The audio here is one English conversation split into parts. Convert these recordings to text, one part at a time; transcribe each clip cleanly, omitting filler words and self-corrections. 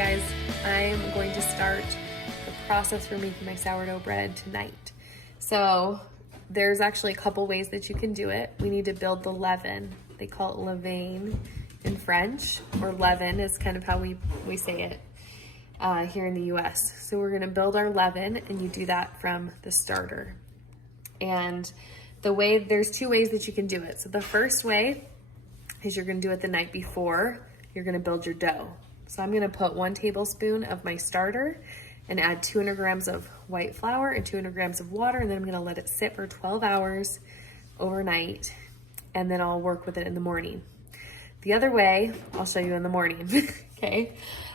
guys, I'm going to start the process for making my sourdough bread tonight. So there's actually a couple ways that you can do it. We need to build the leaven. They call it levain in French, or leaven is kind of how we say it here in the US. So we're gonna build our leaven, and you do that from the starter. And there's two ways that you can do it. So the first way is you're gonna do it the night before you're gonna build your dough. So I'm gonna put 1 tablespoon of my starter and add 200 grams of white flour and 200 grams of water, and then I'm gonna let it sit for 12 hours overnight, and then I'll work with it in the morning. The other way, I'll show you in the morning, okay?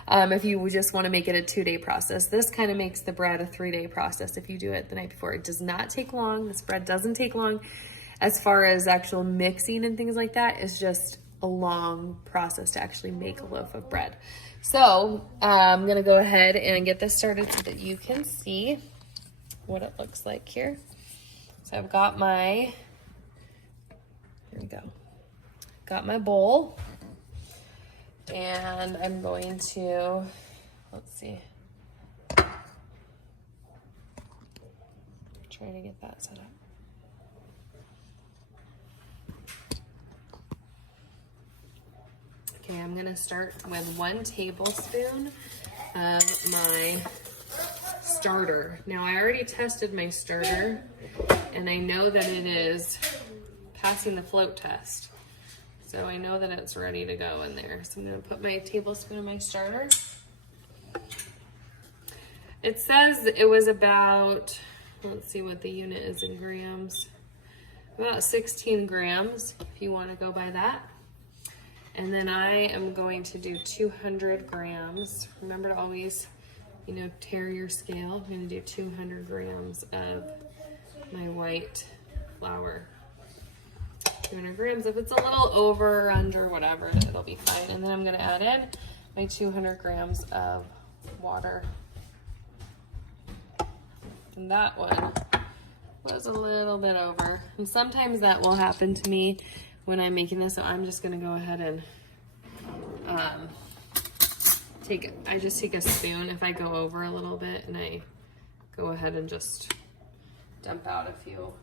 If you just wanna make it a 2-day process. This kind of makes the bread a 3-day process if you do it the night before. It does not take long. This bread doesn't take long. As far as actual mixing and things like that, it's just a long process to actually make a loaf of bread. So I'm gonna go ahead and get this started so that you can see what it looks like here. So I've got here we go. Got my bowl, and I'm going to, let's see, try to get that set up. Okay, I'm gonna start with 1 tablespoon of my starter. Now I already tested my starter, and I know that it is passing the float test. So I know that it's ready to go in there. So I'm gonna put my tablespoon of my starter. It says it was about, let's see what the unit is in grams, about 16 grams, if you wanna go by that. And then I am going to do 200 grams. Remember to always, tare your scale. I'm gonna do 200 grams of my white flour. 200 grams. If it's a little over or under, whatever, it'll be fine. And then I'm gonna add in my 200 grams of water. And that one was a little bit over. And sometimes that will happen to me when I'm making this, so I'm just gonna go ahead and I just take a spoon if I go over a little bit, and I go ahead and just dump out a few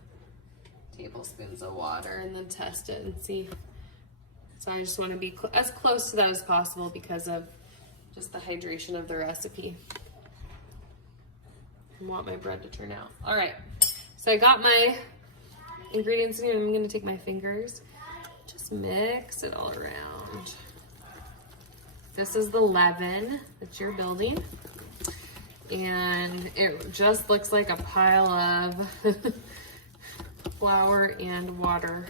tablespoons of water and then test it and see. So I just want to be as close to that as possible because of just the hydration of the recipe. I want my bread to turn out. All right, so I got my ingredients in here. I'm going to take my fingers, just mix it all around. This is the leaven that you're building, and it just looks like a pile of flour and water,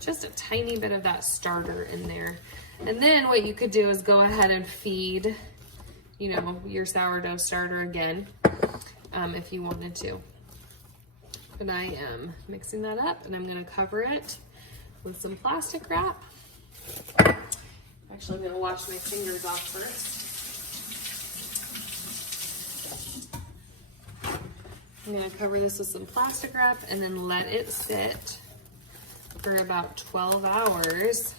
just a tiny bit of that starter in there. And then what you could do is go ahead and feed, your sourdough starter again, if you wanted to. But I am mixing that up, and I'm gonna cover it with some plastic wrap. Actually, I'm gonna wash my fingers off first. I'm gonna cover this with some plastic wrap and then let it sit for about 12 hours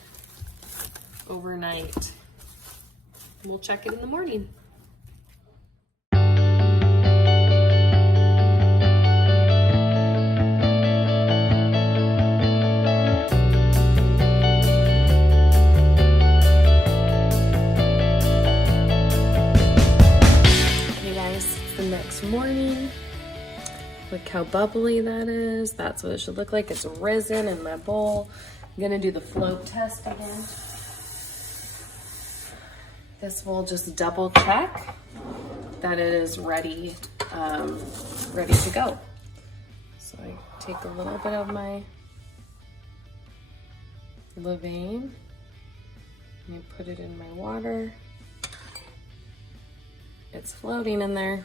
overnight. We'll check it in the morning. Okay guys, it's the next morning. Look how bubbly that is. That's what it should look like. It's risen in my bowl. I'm gonna do the float test again. This will just double check that it is ready, ready to go. So I take a little bit of my levain and I put it in my water. It's floating in there.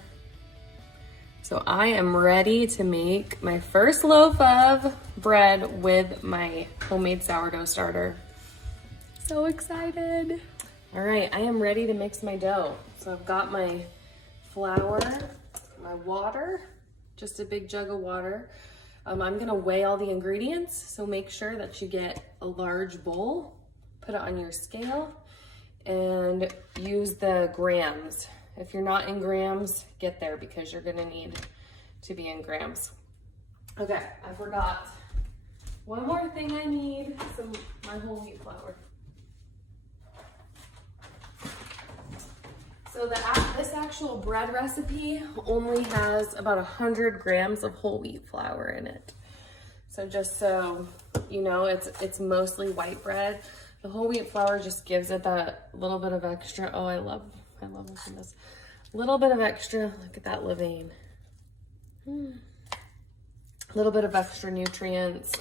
So I am ready to make my first loaf of bread with my homemade sourdough starter. So excited. All right, I am ready to mix my dough. So I've got my flour, my water, just a big jug of water. I'm gonna weigh all the ingredients, so make sure that you get a large bowl, put it on your scale, and use the grams. If you're not in grams, get there because you're gonna need to be in grams. Okay, I forgot. One more thing I need, my whole wheat flour. So this actual bread recipe only has about 100 grams of whole wheat flour in it. So just so you know, it's mostly white bread. The whole wheat flour just gives it that little bit of extra. Oh, I love looking at this. Little bit of extra, look at that levain. A little bit of extra nutrients,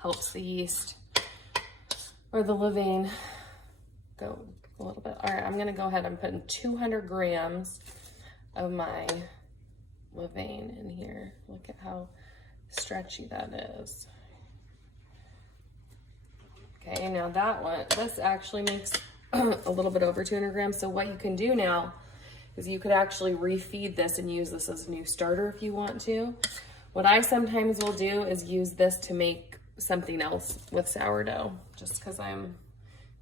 helps the yeast or the levain go a little bit. All right, I'm gonna go ahead and put in 200 grams of my levain in here. Look at how stretchy that is. Okay, now this actually makes a little bit over 200 grams. So what you can do now is you could actually refeed this and use this as a new starter if you want to. What I sometimes will do is use this to make something else with sourdough, just because I'm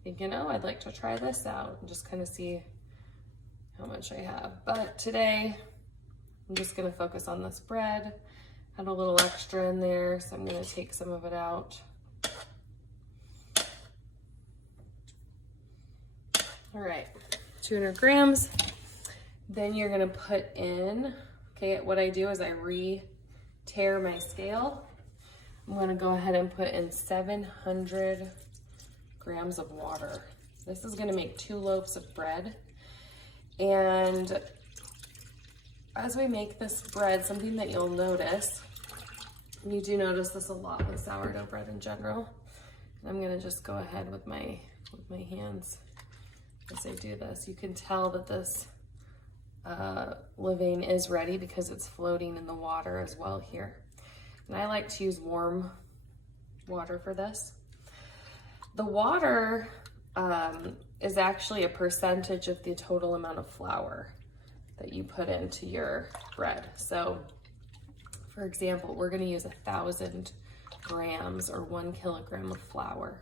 thinking, oh, I'd like to try this out and just kind of see how much I have. But today, I'm just gonna focus on this bread. Had a little extra in there, so I'm gonna take some of it out. All right, 200 grams. Then you're gonna put in, okay, what I do is I re-tear my scale. I'm gonna go ahead and put in 700 grams of water. This is gonna make 2 loaves of bread. And as we make this bread, something that you'll notice, you do notice this a lot with sourdough bread in general. I'm gonna just go ahead with my hands as I do this. You can tell that this levain is ready because it's floating in the water as well here. And I like to use warm water for this. The water is actually a percentage of the total amount of flour that you put into your bread. So for example, we're gonna use 1,000 grams or 1 kilogram of flour.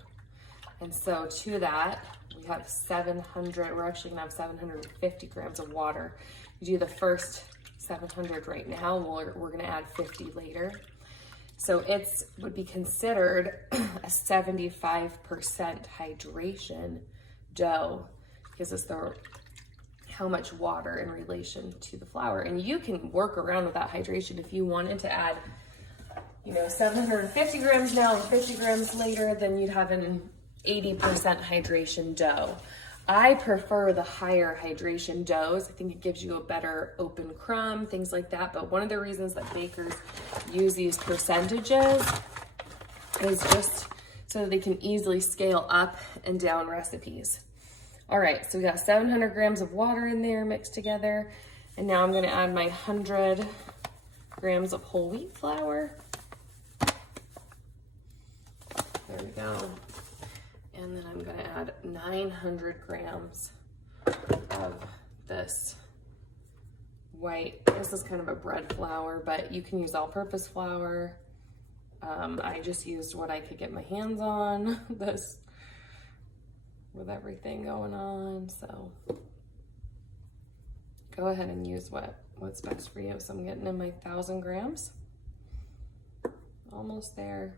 And so to that, we have 700, we're actually gonna have 750 grams of water. You do the first 700 right now, we're gonna add 50 later. So it would be considered a 75% hydration dough because it's how much water in relation to the flour. And you can work around with that hydration if you wanted to add, 750 grams now and 50 grams later, then you'd have an 80% hydration dough. I prefer the higher hydration doughs. I think it gives you a better open crumb, things like that. But one of the reasons that bakers use these percentages is just so that they can easily scale up and down recipes. All right, so we got 700 grams of water in there mixed together. And now I'm gonna add my 100 grams of whole wheat flour. There we go. And then I'm gonna add 900 grams of this white, this is kind of a bread flour, but you can use all-purpose flour. I just used what I could get my hands on, this with everything going on. So go ahead and use what's best for you. So I'm getting in my 1,000 grams, almost there.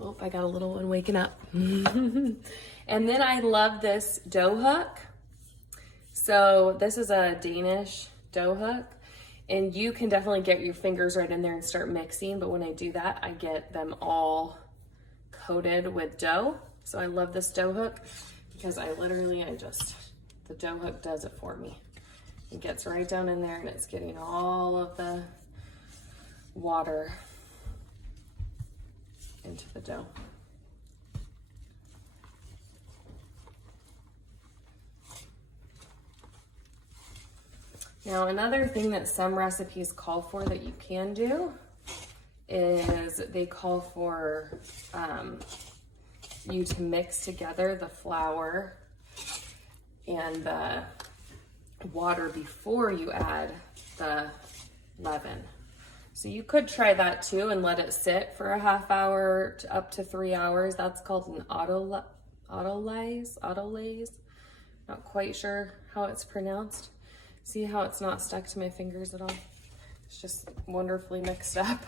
Oh, I got a little one waking up. And then I love this dough hook. So this is a Danish dough hook, and you can definitely get your fingers right in there and start mixing. But when I do that, I get them all coated with dough. So I love this dough hook because the dough hook does it for me. It gets right down in there and it's getting all of the water into the dough. Now, another thing that some recipes call for that you can do is they call for you to mix together the flour and the water before you add the leaven. So you could try that too and let it sit for a half hour to up to 3 hours. That's called an autolyse, not quite sure how it's pronounced. See how it's not stuck to my fingers at all? It's just wonderfully mixed up.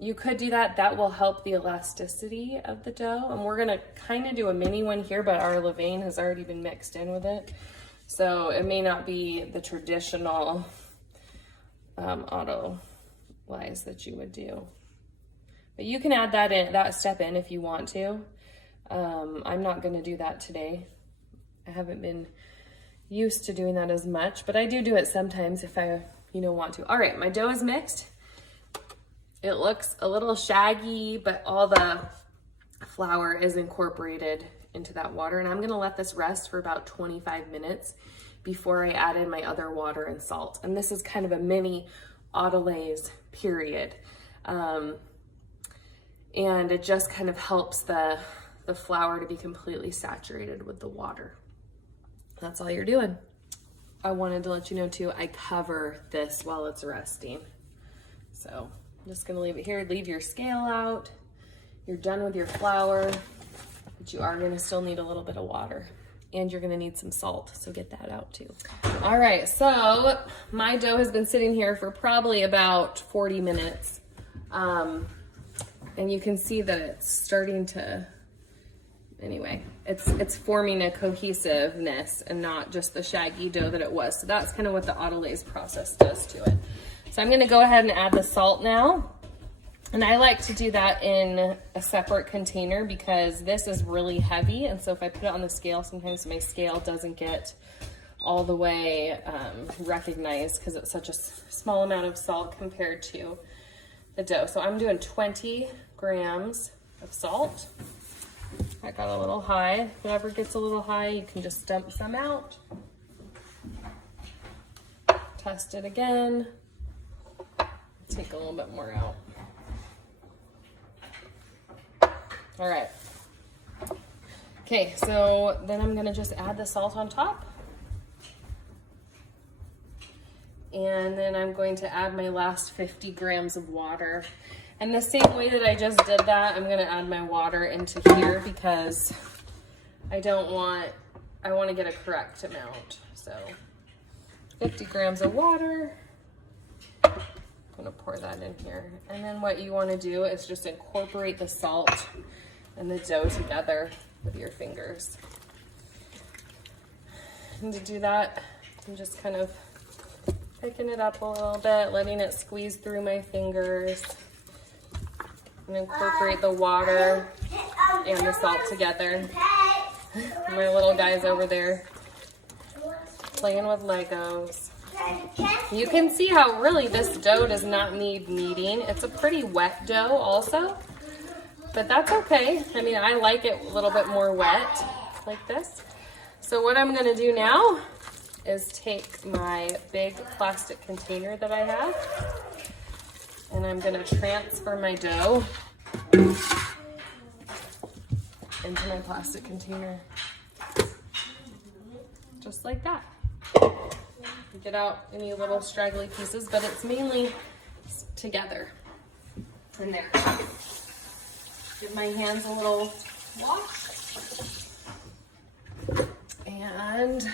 You could do that. That will help the elasticity of the dough. And we're gonna kind of do a mini one here, but our levain has already been mixed in with it. So it may not be the traditional autolyse that you would do. But you can add that step in if you want to. I'm not gonna do that today. I haven't been used to doing that as much, but I do it sometimes if I, want to. All right, my dough is mixed. It looks a little shaggy, but all the flour is incorporated into that water. And I'm gonna let this rest for about 25 minutes before I add in my other water and salt. And this is kind of a mini autolyse period. And it just kind of helps the flour to be completely saturated with the water. That's all you're doing. I wanted to let you know too, I cover this while it's resting. So I'm just gonna leave it here, leave your scale out. You're done with your flour, but you are gonna still need a little bit of water, and you're gonna need some salt, so get that out too. All right, so my dough has been sitting here for probably about 40 minutes. And you can see that it's starting to, anyway, it's forming a cohesiveness and not just the shaggy dough that it was. So that's kind of what the autolyse process does to it. So I'm gonna go ahead and add the salt now. And I like to do that in a separate container because this is really heavy. And so if I put it on the scale, sometimes my scale doesn't get all the way recognized because it's such a small amount of salt compared to the dough. So I'm doing 20 grams of salt. I got a little high. Whoever gets a little high, you can just dump some out. Test it again. Take a little bit more out. All right. Okay, so then I'm gonna just add the salt on top. And then I'm going to add my last 50 grams of water. And the same way that I just did that, I'm gonna add my water into here because I want to get a correct amount. So 50 grams of water. I'm gonna pour that in here. And then what you wanna do is just incorporate the salt and the dough together with your fingers. And to do that, I'm just kind of picking it up a little bit, letting it squeeze through my fingers. And incorporate the water and the salt together. My little guy's over there playing with Legos. You can see how really this dough does not need kneading. It's a pretty wet dough also, but that's okay. I mean, I like it a little bit more wet like this. So what I'm gonna do now is take my big plastic container that I have, and I'm gonna transfer my dough into my plastic container. Just like that. Get out any little straggly pieces, but it's mainly together in there. Give my hands a little wash. And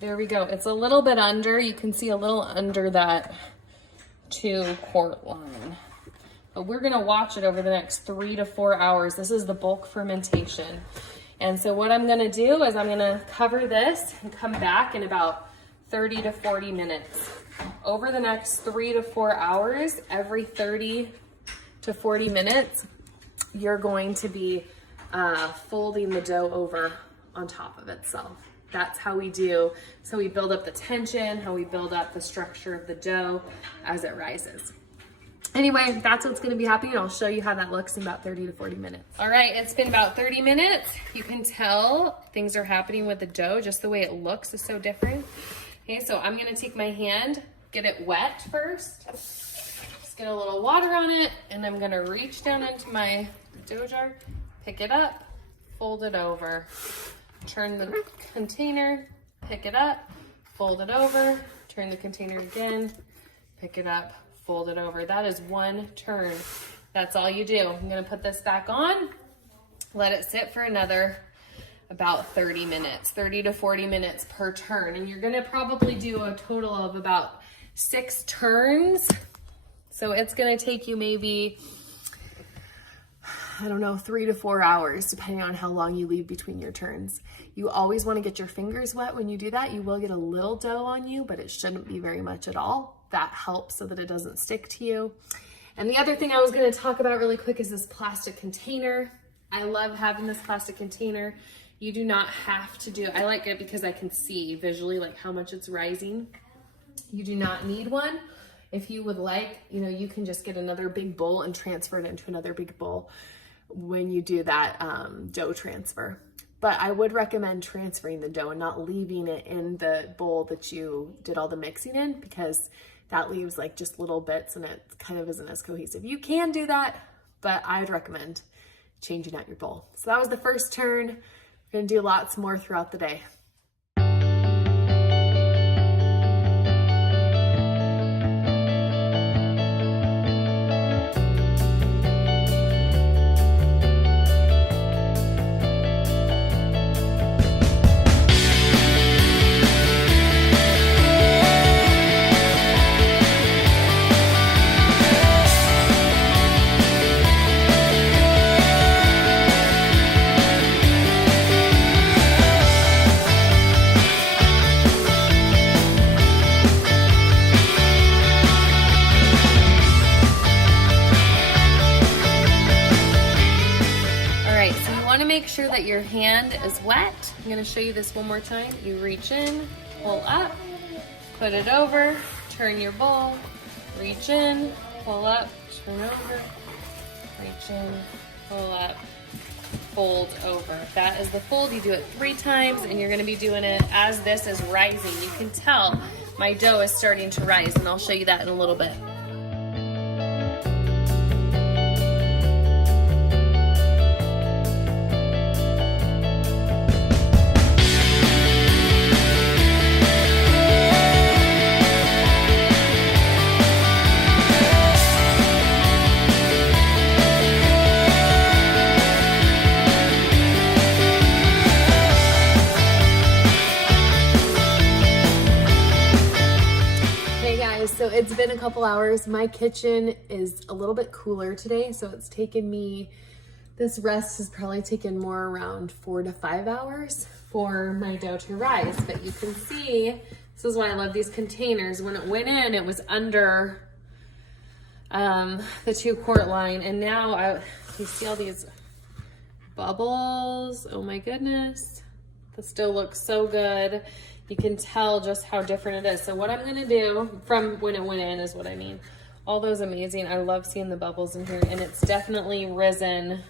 there we go. It's a little bit under. You can see a little under that 2-quart line. But we're gonna watch it over the next 3 to 4 hours. This is the bulk fermentation. And so what I'm gonna do is I'm gonna cover this and come back in about 30 to 40 minutes. Over the next 3 to 4 hours, every 30 to 40 minutes, you're going to be folding the dough over on top of itself. That's how we do. So we build up the tension, how we build up the structure of the dough as it rises. Anyway, that's what's gonna be happening. I'll show you how that looks in about 30 to 40 minutes. All right, it's been about 30 minutes. You can tell things are happening with the dough. Just the way it looks is so different. Okay, so I'm gonna take my hand, get it wet first. Just get a little water on it, and I'm gonna reach down into my dough jar, pick it up, fold it over, turn the container, pick it up, fold it over, turn the container again, pick it up, fold it over. That is one turn. That's all you do. I'm gonna put this back on Let it sit for another about 30 minutes, 30 to 40 minutes per turn. And you're gonna probably do a total of about 6 turns. So it's gonna take you maybe, I don't know, 3 to 4 hours, depending on how long you leave between your turns. You always wanna get your fingers wet when you do that. You will get a little dough on you, but it shouldn't be very much at all. That helps so that it doesn't stick to you. And the other thing I was gonna talk about really quick is this plastic container. I love having this plastic container. You do not have to do, I like it because I can see visually like how much it's rising. You do not need one. If you would like, you know, you can just get another big bowl and transfer it into another big bowl when you do that dough transfer. But I would recommend transferring the dough and not leaving it in the bowl that you did all the mixing in, because that leaves like just little bits and it kind of isn't as cohesive. You can do that, but I'd recommend changing out your bowl. So that was the first turn. We're gonna do lots more throughout the day. Make sure that your hand is wet. I'm going to show you this one more time. You reach in, pull up, put it over, turn your bowl, reach in, pull up, turn over, reach in, pull up, fold over. That is the fold. You do it 3 times and you're going to be doing it as this is rising. You can tell my dough is starting to rise, and I'll show you that in a little bit. So it's been a couple hours. My kitchen is a little bit cooler today, so it's taken me, this rest has probably taken more around 4 to 5 hours for my dough to rise. But you can see, this is why I love these containers. When it went in, it was under the 2-quart line, and now you see all these bubbles. Oh my goodness, this dough looks so good. You can tell just how different it is. So what I'm gonna do from when it went in is what I mean. All those amazing, I love seeing the bubbles in here, and it's definitely risen,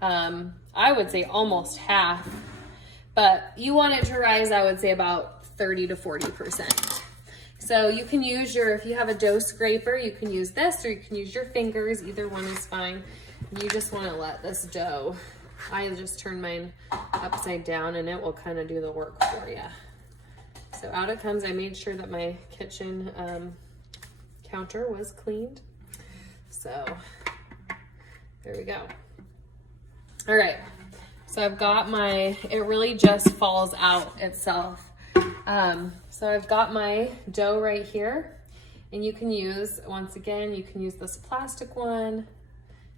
I would say almost half, but you want it to rise, I would say about 30 to 40%. So you can use if you have a dough scraper, you can use this, or you can use your fingers, either one is fine. You just wanna let this dough, I just turn mine upside down and it will kind of do the work for you. So out it comes. I made sure that my kitchen counter was cleaned. So there we go. All right, so I've got it really just falls out itself. So I've got my dough right here, and you can use, once again, you can use this plastic one.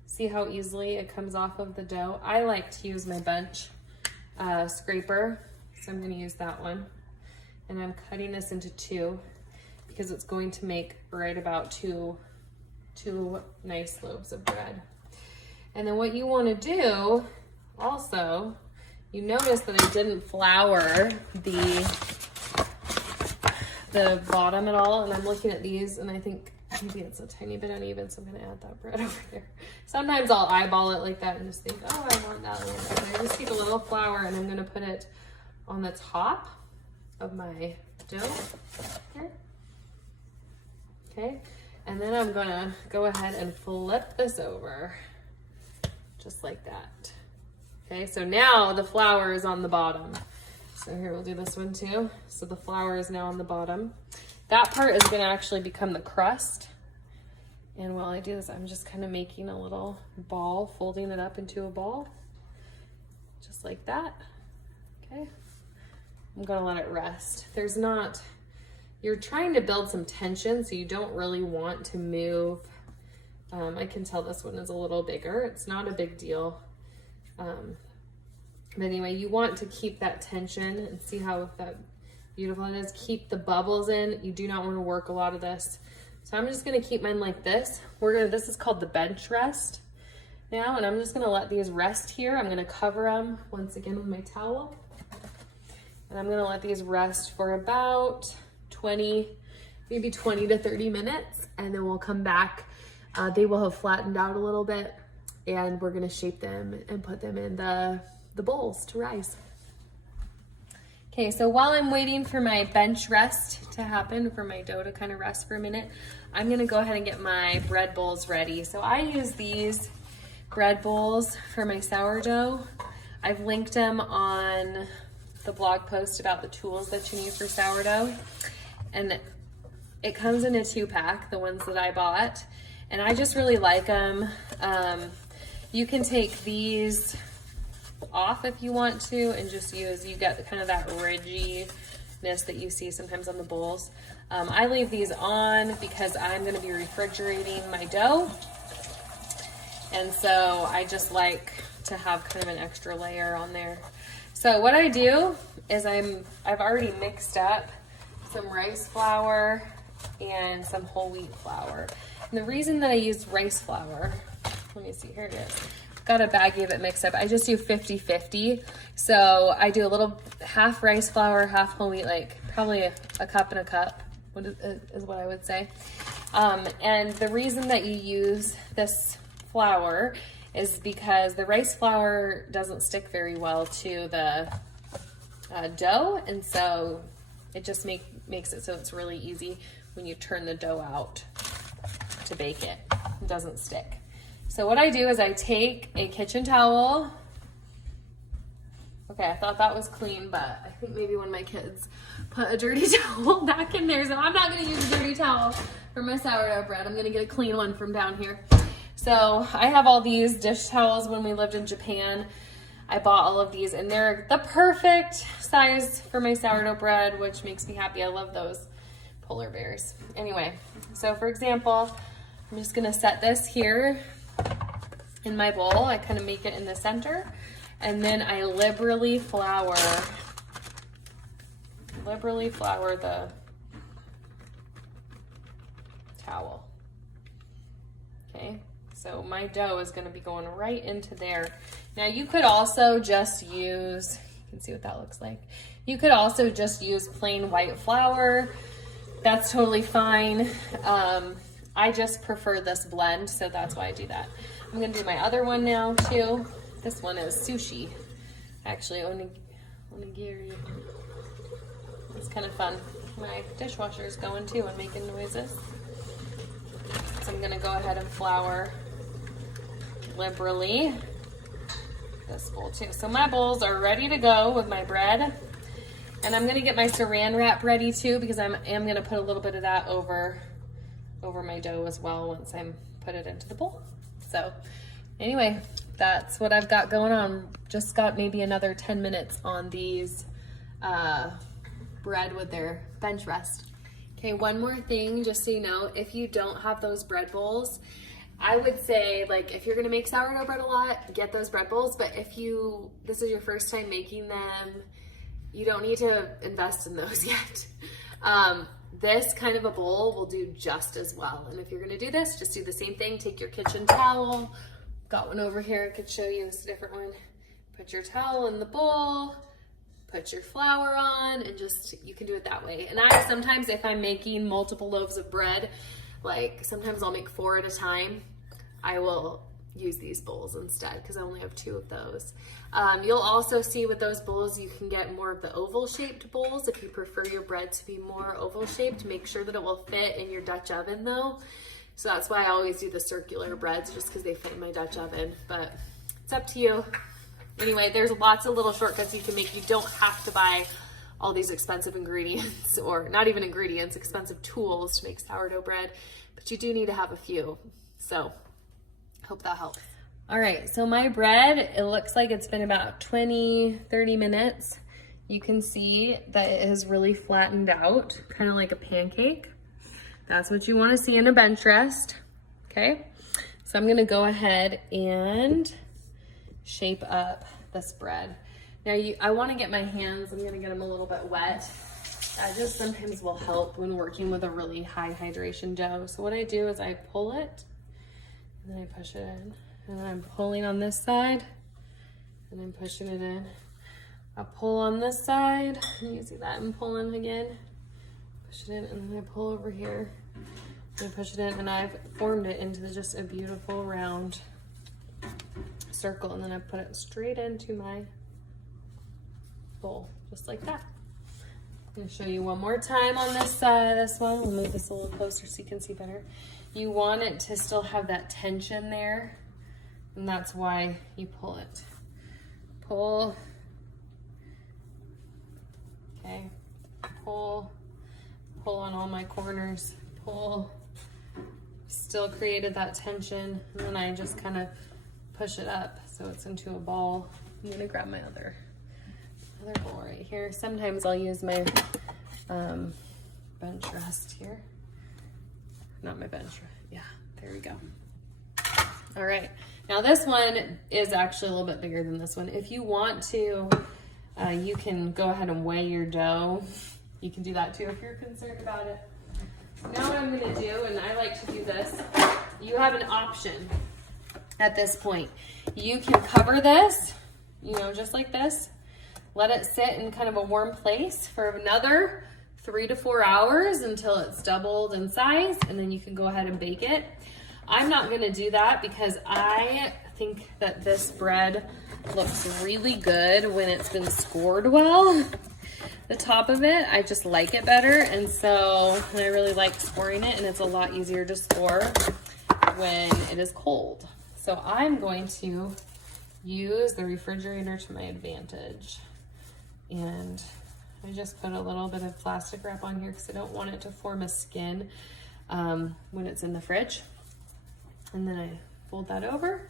See how easily it comes off of the dough? I like to use my bench scraper, so I'm gonna use that one. And I'm cutting this into 2 because it's going to make right about two nice loaves of bread. And then what you want to do also, you notice that I didn't flour the bottom at all, and I'm looking at these and I think maybe it's a tiny bit uneven, so I'm gonna add that bread over there. Sometimes I'll eyeball it like that and just think, oh, I want that a little bit. I just take a little flour and I'm gonna put it on the top of my dough here. Okay, and then I'm gonna go ahead and flip this over just like that. Okay, so now the flour is on the bottom. So here, we'll do this one too. So the flour is now on the bottom. That part is gonna actually become the crust. And while I do this, I'm just kind of making a little ball, folding it up into a ball. just like that. Okay, I'm gonna let it rest. You're trying to build some tension, so you don't really want to move. I can tell this one is a little bigger. It's not a big deal. But anyway, you want to keep that tension and see how that beautiful it is. Keep the bubbles in. You do not want to work a lot of this. So I'm just gonna keep mine like this. This is called the bench rest now, and I'm just gonna let these rest here. I'm gonna cover them once again with my towel. And I'm gonna let these rest for about maybe 20 to 30 minutes, and then we'll come back. They will have flattened out a little bit, and we're gonna shape them and put them in the bowls to rise. Okay, so while I'm waiting for my bench rest to happen, for my dough to kind of rest for a minute, I'm gonna go ahead and get my bread bowls ready. So I use these bread bowls for my sourdough. I've linked them on the blog post about the tools that you need for sourdough. And it comes in a 2-pack, the ones that I bought. And I just really like them. You can take these off if you want to and just you get kind of that ridginess that you see sometimes on the bowls. I leave these on because I'm gonna be refrigerating my dough. And so I just like to have kind of an extra layer on there. So what I do is I've already mixed up some rice flour and some whole wheat flour. And the reason that I use rice flour, let me see, here it is. Got a baggie of it mixed up. I just do 50-50. So I do a little half rice flour, half whole wheat, like probably a cup and a cup is what I would say. And the reason that you use this flour is because the rice flour doesn't stick very well to the dough. And so it just makes it so it's really easy when you turn the dough out to bake it. It doesn't stick. So what I do is I take a kitchen towel. Okay, I thought that was clean, but I think maybe one of my kids put a dirty towel back in there. So I'm not gonna use a dirty towel for my sourdough bread. I'm gonna get a clean one from down here. So I have all these dish towels. When we lived in Japan, I bought all of these, and they're the perfect size for my sourdough bread, which makes me happy. I love those polar bears. Anyway, so for example, I'm just gonna set this here in my bowl. I kind of make it in the center, and then I liberally flour the towel. Okay, so my dough is going to be going right into there. Now you could also just use, you can see what that looks like. You could also just use plain white flour. That's totally fine. I just prefer this blend, so that's why I do that. I'm gonna do my other one now too. This one is sushi. Actually, onigiri. It's kind of fun. My dishwasher is going too and making noises. So I'm gonna go ahead and flour liberally this bowl too. So my bowls are ready to go with my bread. And I'm gonna get my saran wrap ready too, because I am gonna put a little bit of that over my dough as well once I put it into the bowl. So anyway, that's what I've got going on. Just got maybe another 10 minutes on these bread with their bench rest. Okay, one more thing, just so you know, if you don't have those bread bowls, I would say, like, if you're gonna make sourdough bread a lot, get those bread bowls. But if this is your first time making them, you don't need to invest in those yet. This kind of a bowl will do just as well. And if you're gonna do this, just do the same thing. Take your kitchen towel. Got one over here, I could show you, it's a different one. Put your towel in the bowl, put your flour on, and you can do it that way. And sometimes if I'm making multiple loaves of bread, like sometimes I'll make 4 at a time, I will use these bowls instead because I only have 2 of those. You'll also see with those bowls, you can get more of the oval shaped bowls if you prefer your bread to be more oval shaped. Make sure that it will fit in your Dutch oven though. So that's why I always do the circular breads, just because they fit in my Dutch oven, but it's up to you. Anyway, there's lots of little shortcuts you can make. You don't have to buy all these expensive ingredients, or not even ingredients, expensive tools to make sourdough bread, but you do need to have a few. So hope that helps. All right, so my bread, it looks like it's been about 20, 30 minutes. You can see that it has really flattened out, kind of like a pancake. That's what you want to see in a bench rest, okay? So I'm gonna go ahead and shape up this bread. Now I wanna get my hands, I'm gonna get them a little bit wet. That just sometimes will help when working with a really high hydration dough. So what I do is I pull it, and then I push it in. And then I'm pulling on this side, and I'm pushing it in. I pull on this side, and you see that I'm pulling again. Push it in, and then I pull over here, and I push it in, and I've formed it into just a beautiful round circle, and then I put it straight into my bowl, just like that. I'm gonna show you one more time on this side, this one. We'll move this a little closer so you can see better. You want it to still have that tension there, and that's why you pull it. Pull, okay, pull on all my corners, pull, still created that tension, and then I just kind of push it up so it's into a ball. I'm gonna grab my other bowl right here. Sometimes I'll use my bench rest here. Not my bench rest, yeah, there we go. All right, now this one is actually a little bit bigger than this one. If you want to, you can go ahead and weigh your dough. You can do that too if you're concerned about it. Now what I'm gonna do, and I like to do this, you have an option at this point. You can cover this, you know, just like this. Let it sit in kind of a warm place for another 3 to 4 hours until it's doubled in size, and then you can go ahead and bake it. I'm not gonna do that because I think that this bread looks really good when it's been scored well. The top of it, I just like it better, and so I really like scoring it, and it's a lot easier to score when it is cold. So I'm going to use the refrigerator to my advantage. And I just put a little bit of plastic wrap on here because I don't want it to form a skin when it's in the fridge. And then I fold that over,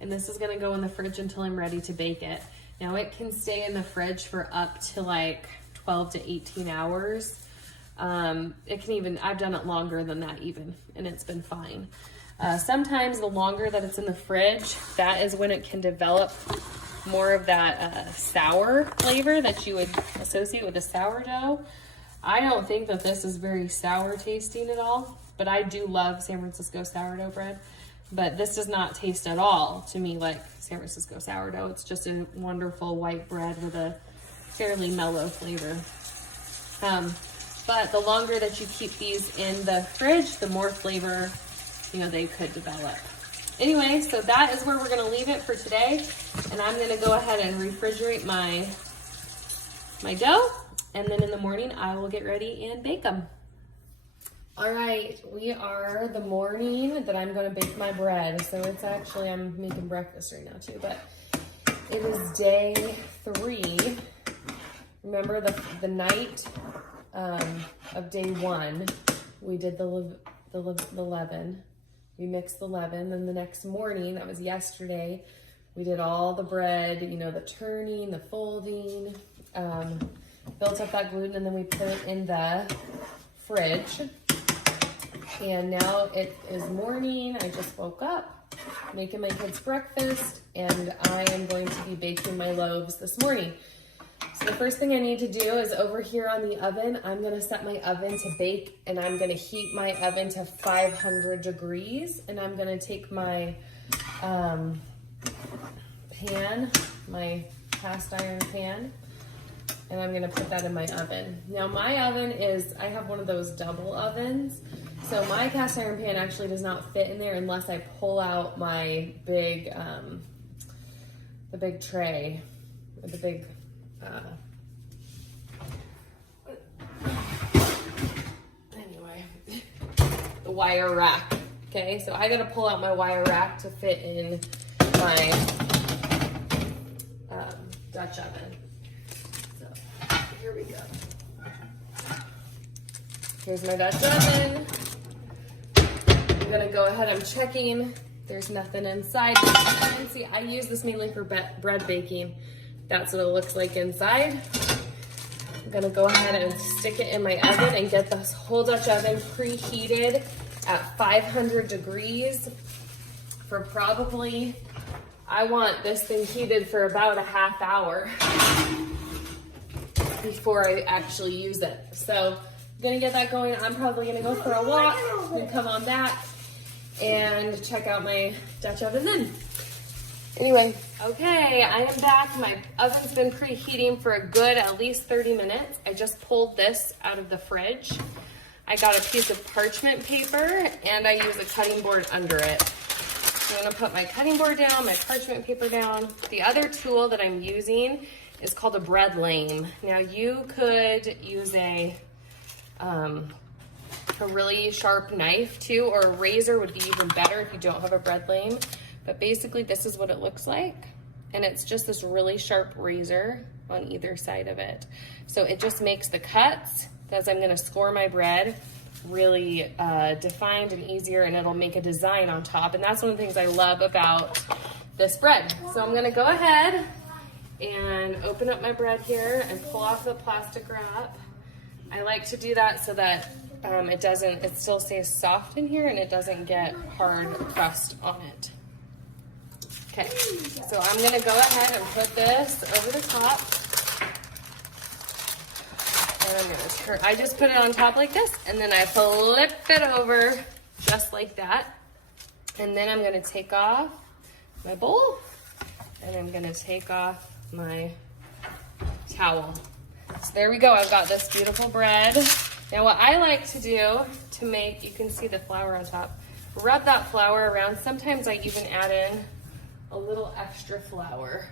and this is gonna go in the fridge until I'm ready to bake it. Now it can stay in the fridge for up to like 12 to 18 hours. It can even, I've done it longer than that even, and it's been fine. Sometimes the longer that it's in the fridge, that is when it can develop more of that sour flavor that you would associate with a sourdough. I don't think that this is very sour tasting at all, but I do love San Francisco sourdough bread. But this does not taste at all to me like San Francisco sourdough. It's just a wonderful white bread with a fairly mellow flavor. But the longer that you keep these in the fridge, the more flavor, you know, they could develop. Anyway, so that is where we're gonna leave it for today. And I'm gonna go ahead and refrigerate my dough. And then in the morning, I will get ready and bake them. All right, we are the morning that I'm gonna bake my bread. So it's actually, I'm making breakfast right now too, but it is day 3. Remember the night of day 1, we did the leaven. We mixed the leaven, then the next morning, that was yesterday, we did all the bread, you know, the turning, the folding, built up that gluten, and then we put it in the fridge. And now it is morning. I just woke up, making my kids breakfast, and I am going to be baking my loaves this morning. So the first thing I need to do is over here on the oven, I'm gonna set my oven to bake, and I'm gonna heat my oven to 500 degrees, and I'm gonna take my pan, my cast iron pan, and I'm gonna put that in my oven. Now my oven is, I have one of those double ovens, so my cast iron pan actually does not fit in there unless I pull out my big, the big tray, or the big, anyway, the wire rack. Okay, so I gotta pull out my wire rack to fit in my Dutch oven. So here we go. Here's my Dutch oven. I'm gonna go ahead, I'm checking There's nothing inside. See, I use this mainly for bread baking. That's what it looks like inside. I'm gonna go ahead and stick it in my oven and get this whole Dutch oven preheated at 500 degrees for probably, I want this thing heated for about a half hour before I actually use it. So I'm gonna get that going. I'm probably gonna go for a walk and come on back and check out my Dutch oven then. Anyway, okay, I am back. My oven's been preheating for a good at least 30 minutes. I just pulled this out of the fridge. I got a piece of parchment paper and I use a cutting board under it. So I'm gonna put my cutting board down, my parchment paper down. The other tool that I'm using is called a bread lame. Now you could use a really sharp knife too, or a razor would be even better if you don't have a bread lame. But basically this is what it looks like. And it's just this really sharp razor on either side of it. So it just makes the cuts as I'm gonna score my bread really defined and easier, and it'll make a design on top. And that's one of the things I love about this bread. So I'm gonna go ahead and open up my bread here and pull off the plastic wrap. I like to do that so that it still stays soft in here and it doesn't get hard crust on it. Okay, so I'm gonna go ahead and put this over the top. And I'm gonna turn, I just put it on top like this, and then I flip it over just like that. And then I'm gonna take off my bowl, and I'm gonna take off my towel. So there we go, I've got this beautiful bread. Now what I like to do to make, you can see the flour on top, rub that flour around. Sometimes I even add in a little extra flour.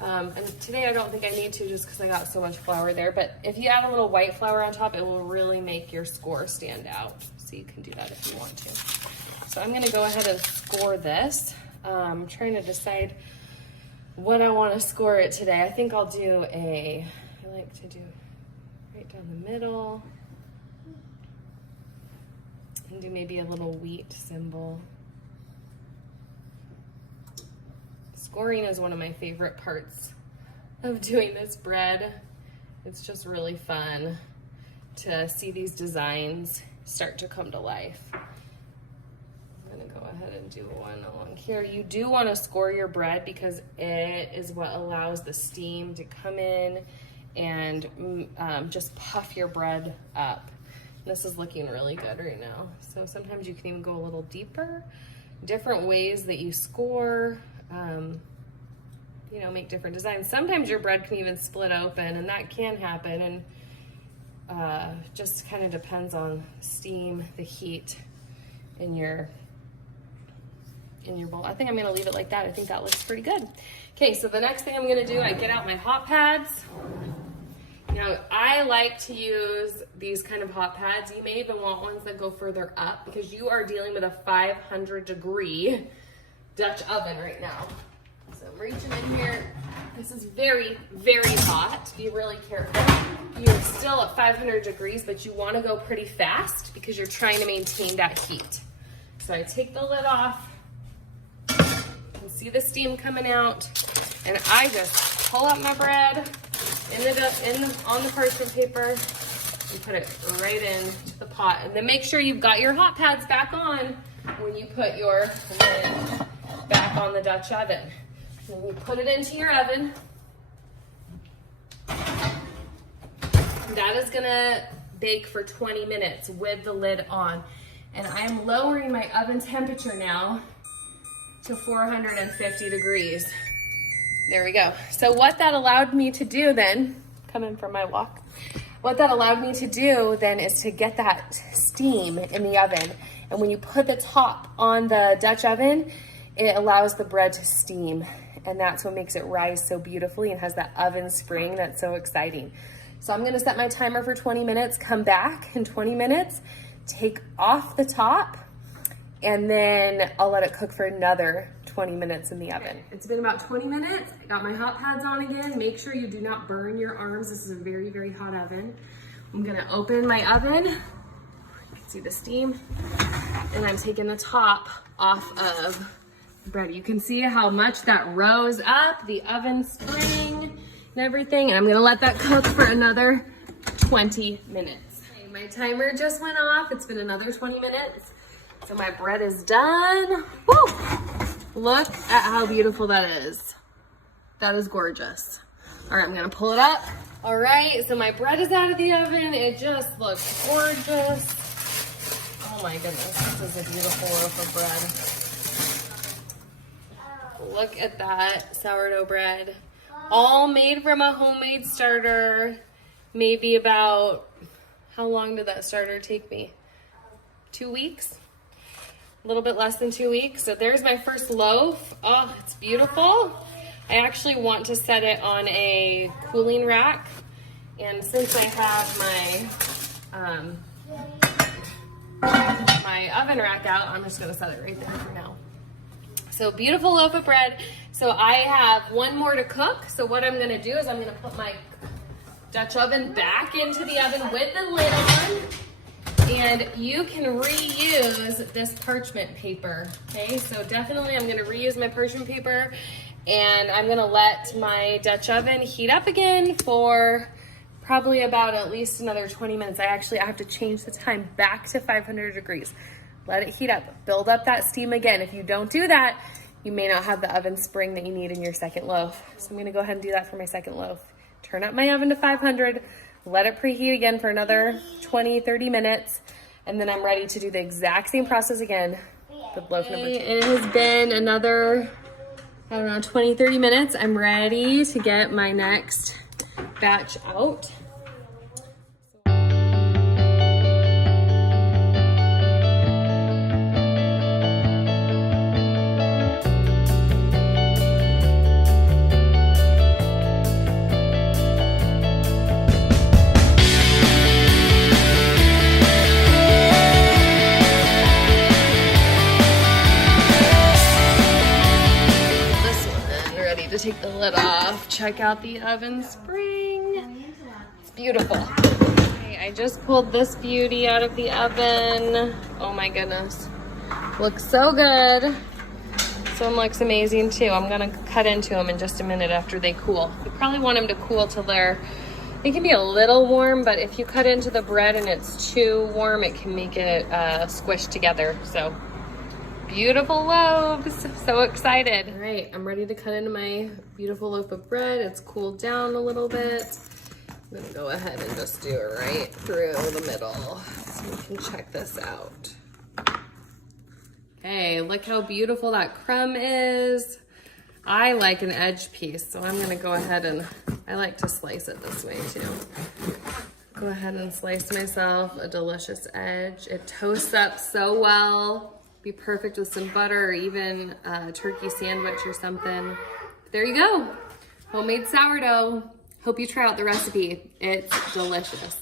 And today I don't think I need to just because I got so much flour there, but if you add a little white flour on top, it will really make your score stand out. So you can do that if you want to. So I'm gonna go ahead and score this. I'm trying to decide what I want to score it today. I think I'll do I like to do right down the middle and do maybe a little wheat symbol. Scoring is one of my favorite parts of doing this bread. It's just really fun to see these designs start to come to life. I'm gonna go ahead and do one along here. You do want to score your bread because it is what allows the steam to come in and just puff your bread up. This is looking really good right now. So sometimes you can even go a little deeper. Different ways that you score, you know, make different designs. Sometimes your bread can even split open, and that can happen, and just kind of depends on steam, the heat in your bowl. I think I'm gonna leave it like that. I think that looks pretty good. Okay, so the next thing I'm gonna do, I get out my hot pads. Now, I like to use these kind of hot pads. You may even want ones that go further up because you are dealing with a 500 degree Dutch oven right now. So I'm reaching in here. This is very, very hot. Be really careful. You're still at 500 degrees, but you want to go pretty fast because you're trying to maintain that heat. So I take the lid off. You can see the steam coming out, and I just pull out my bread on the parchment paper and put it right into the pot. And then make sure you've got your hot pads back on when you put your lid back on the Dutch oven. Then you put it into your oven. That is gonna bake for 20 minutes with the lid on. And I'm lowering my oven temperature now to 450 degrees. There we go. So what that allowed me to do then, coming from my walk, what that allowed me to do then is to get that steam in the oven. And when you put the top on the Dutch oven, it allows the bread to steam. And that's what makes it rise so beautifully and has that oven spring that's so exciting. So I'm gonna set my timer for 20 minutes, come back in 20 minutes, take off the top, and then I'll let it cook for another 20 minutes in the oven. It's been about 20 minutes. I got my hot pads on again. Make sure you do not burn your arms. This is a very, very hot oven. I'm gonna open my oven. You can see the steam. and I'm taking the top off of the bread. You can see how much that rose up, the oven spring and everything. And I'm gonna let that cook for another 20 minutes. Okay, my timer just went off. It's been another 20 minutes. So my bread is done. Woo! Look at how beautiful that is. That is gorgeous. All right, I'm gonna pull it up. All right, so my bread is out of the oven. It just looks gorgeous. Oh my goodness, this is a beautiful loaf of bread. Look at that sourdough bread. All made from a homemade starter. Maybe about, how long did that starter take me? 2 weeks? A little bit less than 2 weeks. So there's my first loaf. Oh, it's beautiful. I actually want to set it on a cooling rack. And since I have my oven rack out, I'm just gonna set it right there for now. So beautiful loaf of bread. So I have one more to cook. So what I'm gonna do is I'm gonna put my Dutch oven back into the oven with the lid on. And you can reuse this parchment paper, okay? So definitely I'm gonna reuse my parchment paper, and I'm gonna let my Dutch oven heat up again for probably about at least another 20 minutes. I have to change the time back to 500 degrees. Let it heat up, build up that steam again. If you don't do that, you may not have the oven spring that you need in your second loaf. So I'm gonna go ahead and do that for my second loaf. Turn up my oven to 500, let it preheat again for another 20, 30 minutes, and then I'm ready to do the exact same process again with loaf number 2. It has been another, I don't know, 20, 30 minutes. I'm ready to get my next batch out. To take the lid off. Check out the oven spring. It's beautiful. Okay, I just pulled this beauty out of the oven. Oh my goodness. Looks so good. This one looks amazing too. I'm gonna cut into them in just a minute after they cool. You probably want them to cool till they can be a little warm, but if you cut into the bread and it's too warm, it can make it squish together. So beautiful loaves, so excited. All right, I'm ready to cut into my beautiful loaf of bread. It's cooled down a little bit. I'm gonna go ahead and just do it right through the middle so we can check this out. Okay, look how beautiful that crumb is. I like an edge piece, so I'm gonna go ahead and, I like to slice it this way too. Go ahead and slice myself a delicious edge. It toasts up so well. Be perfect with some butter or even a turkey sandwich or something. There you go. Homemade sourdough. Hope you try out the recipe. It's delicious.